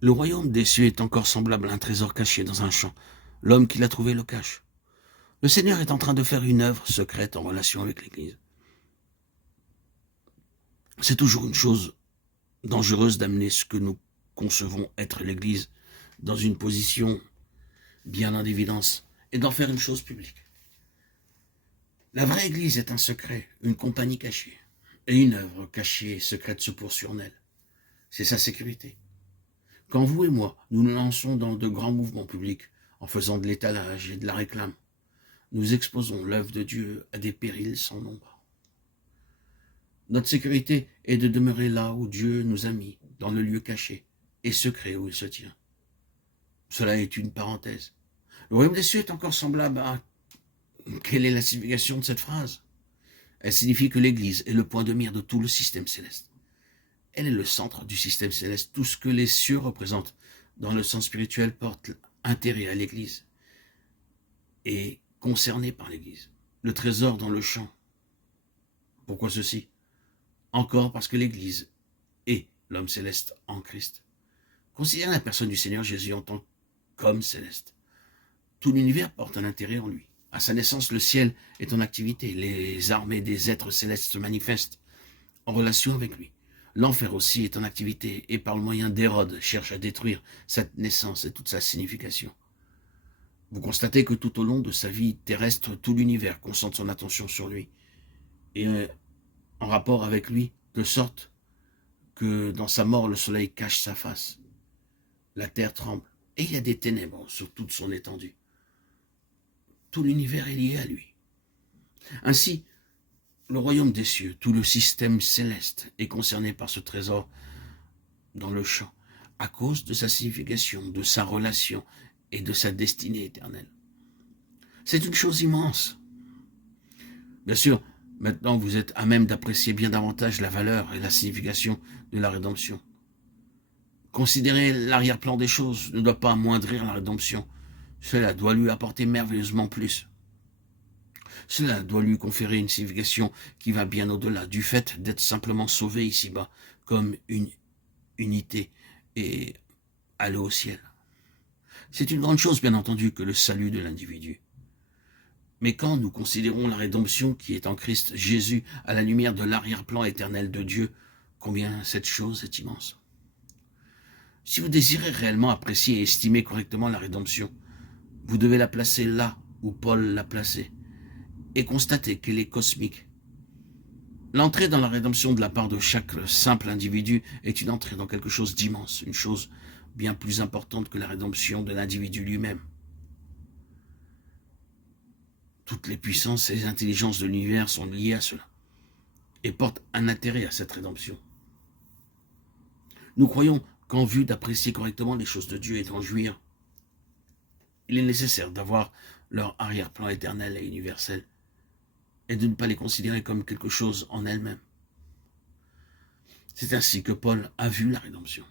Le royaume des cieux est encore semblable à un trésor caché dans un champ. L'homme qui l'a trouvé le cache. Le Seigneur est en train de faire une œuvre secrète en relation avec l'Église. C'est toujours une chose dangereuse d'amener ce que nous concevons être l'Église dans une position bien en évidence et d'en faire une chose publique. La vraie Église est un secret, une compagnie cachée. Et une œuvre cachée et secrète se poursuit en elle. C'est sa sécurité. Quand vous et moi, nous nous lançons dans de grands mouvements publics, en faisant de l'étalage et de la réclame, nous exposons l'œuvre de Dieu à des périls sans nombre. Notre sécurité est de demeurer là où Dieu nous a mis, dans le lieu caché et secret où il se tient. Cela est une parenthèse. Le royaume des cieux est encore semblable à... Quelle est la signification de cette phrase? Elle signifie que l'Église est le point de mire de tout le système céleste. Elle est le centre du système céleste. Tout ce que les cieux représentent dans le sens spirituel porte intérêt à l'Église et concerné par l'Église. Le trésor dans le champ. Pourquoi ceci? Encore parce que l'Église est l'homme céleste en Christ. Considérez la personne du Seigneur Jésus en tant qu'homme céleste. Tout l'univers porte un intérêt en lui. À sa naissance, le ciel est en activité. Les armées des êtres célestes se manifestent en relation avec lui. L'enfer aussi est en activité et par le moyen d'Hérode cherche à détruire cette naissance et toute sa signification. Vous constatez que tout au long de sa vie terrestre, tout l'univers concentre son attention sur lui et en rapport avec lui, de sorte que dans sa mort, le soleil cache sa face. La terre tremble et il y a des ténèbres sur toute son étendue. Tout l'univers est lié à lui. Ainsi, le royaume des cieux, tout le système céleste est concerné par ce trésor dans le champ, à cause de sa signification, de sa relation et de sa destinée éternelle. C'est une chose immense. Bien sûr, maintenant vous êtes à même d'apprécier bien davantage la valeur et la signification de la rédemption. Considérer l'arrière-plan des choses ne doit pas amoindrir la rédemption. Cela doit lui apporter merveilleusement plus. Cela doit lui conférer une signification qui va bien au-delà du fait d'être simplement sauvé ici-bas, comme une unité et aller au ciel. C'est une grande chose, bien entendu, que le salut de l'individu. Mais quand nous considérons la rédemption qui est en Christ Jésus à la lumière de l'arrière-plan éternel de Dieu, combien cette chose est immense. Si vous désirez réellement apprécier et estimer correctement la rédemption, vous devez la placer là où Paul l'a placée et constater qu'elle est cosmique. L'entrée dans la rédemption de la part de chaque simple individu est une entrée dans quelque chose d'immense, une chose bien plus importante que la rédemption de l'individu lui-même. Toutes les puissances et les intelligences de l'univers sont liées à cela et portent un intérêt à cette rédemption. Nous croyons qu'en vue d'apprécier correctement les choses de Dieu et d'en jouir, il est nécessaire d'avoir leur arrière-plan éternel et universel et de ne pas les considérer comme quelque chose en elles-mêmes. C'est ainsi que Paul a vu la rédemption.